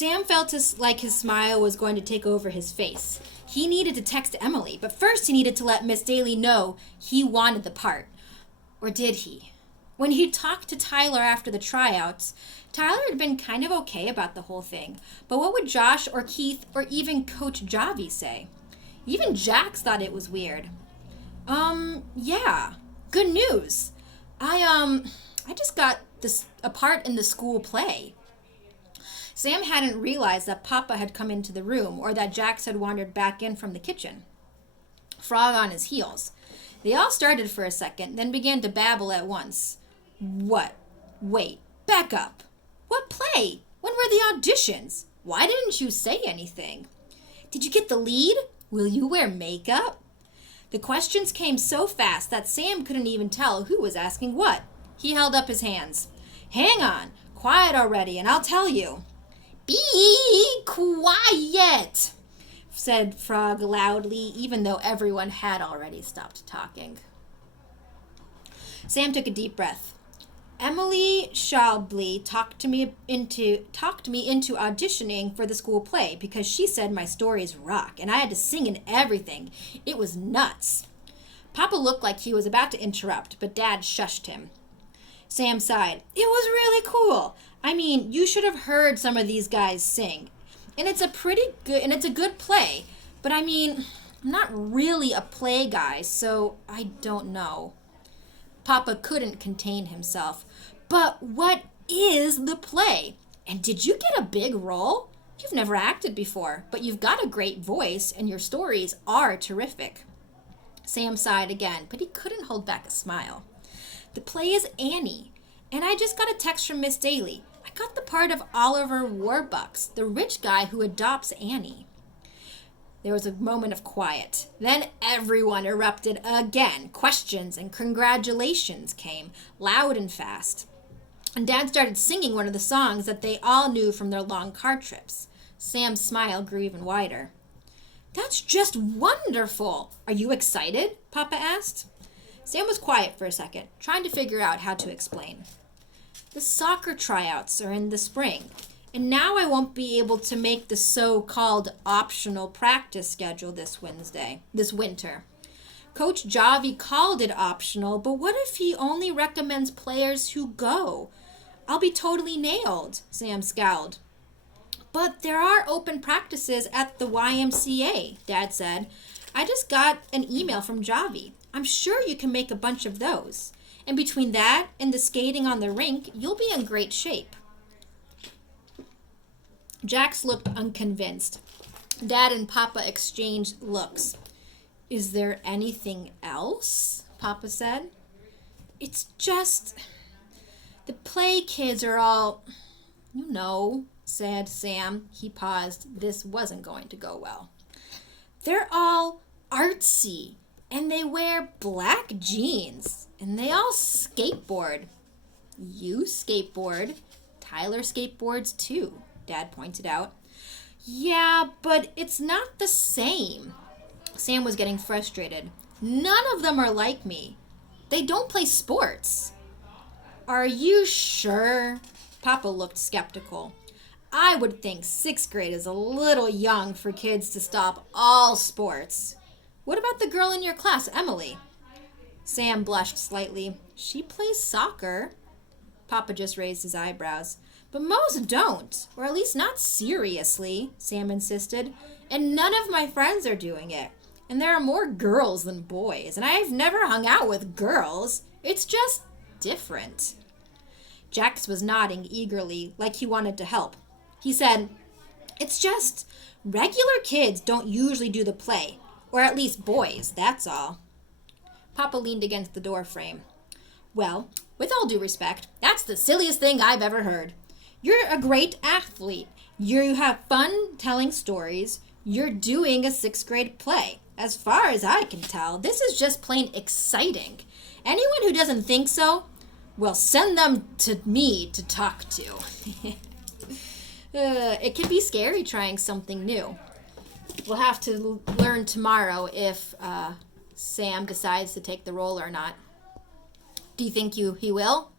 Sam felt like his smile was going to take over his face. He needed to text Emily, but first he needed to let Miss Daly know he wanted the part. Or did he? When he talked to Tyler after the tryouts, Tyler had been kind of okay about the whole thing, but what would Josh or Keith or even Coach Javi say? Even Jax thought it was weird. Yeah, good news. I just got a part in the school play. Sam hadn't realized that Papa had come into the room or that Jax had wandered back in from the kitchen. Frog on his heels. They all started for a second, then began to babble at once. What? Wait, back up. What play? When were the auditions? Why didn't you say anything? Did you get the lead? Will you wear makeup? The questions came so fast that Sam couldn't even tell who was asking what. He held up his hands. Hang on, quiet already, and I'll tell you. Be quiet, said Frog loudly, even though everyone had already stopped talking. Sam took a deep breath. Emily Shalbley talked me into auditioning for the school play because she said my stories rock and I had to sing in everything. It was nuts. Papa looked like he was about to interrupt, but Dad shushed him. Sam sighed. It was really cool. I mean, you should have heard some of these guys sing. And it's a good play. But I mean, I'm not really a play guy, so I don't know. Papa couldn't contain himself. But what is the play? And did you get a big role? You've never acted before, but you've got a great voice and your stories are terrific. Sam sighed again, but he couldn't hold back a smile. The play is Annie, and I just got a text from Miss Daly. I got the part of Oliver Warbucks, the rich guy who adopts Annie. There was a moment of quiet. Then everyone erupted again. Questions and congratulations came, loud and fast. And Dad started singing one of the songs that they all knew from their long car trips. Sam's smile grew even wider. That's just wonderful! Are you excited? Papa asked. Sam was quiet for a second, trying to figure out how to explain. The soccer tryouts are in the spring, and now I won't be able to make the so-called optional practice schedule this winter. Coach Javi called it optional, but what if he only recommends players who go? I'll be totally nailed, Sam scowled. But there are open practices at the YMCA, Dad said. I just got an email from Javi. I'm sure you can make a bunch of those. And between that and the skating on the rink, you'll be in great shape. Jax looked unconvinced. Dad and Papa exchanged looks. Is there anything else? Papa said. It's just... The play kids are all... You know, said Sam. He paused. This wasn't going to go well. They're all artsy. And they wear black jeans. And they all skateboard. You skateboard. Tyler skateboards too, Dad pointed out. Yeah, but it's not the same. Sam was getting frustrated. None of them are like me. They don't play sports. Are you sure? Papa looked skeptical. I would think 6th grade is a little young for kids to stop all sports. What about the girl in your class, Emily? Sam blushed slightly. She plays soccer. Papa just raised his eyebrows. But most don't, or at least not seriously, Sam insisted. And none of my friends are doing it. And there are more girls than boys, and I've never hung out with girls. It's just different. Jax was nodding eagerly, like he wanted to help. He said, It's just regular kids don't usually do the play. Or at least boys, that's all. Papa leaned against the door frame. Well, with all due respect, that's the silliest thing I've ever heard. You're a great athlete. You have fun telling stories. You're doing a 6th grade play. As far as I can tell, this is just plain exciting. Anyone who doesn't think so, well, send them to me to talk to. It can be scary trying something new. We'll have to learn tomorrow if Sam decides to take the role or not. Do you think he will?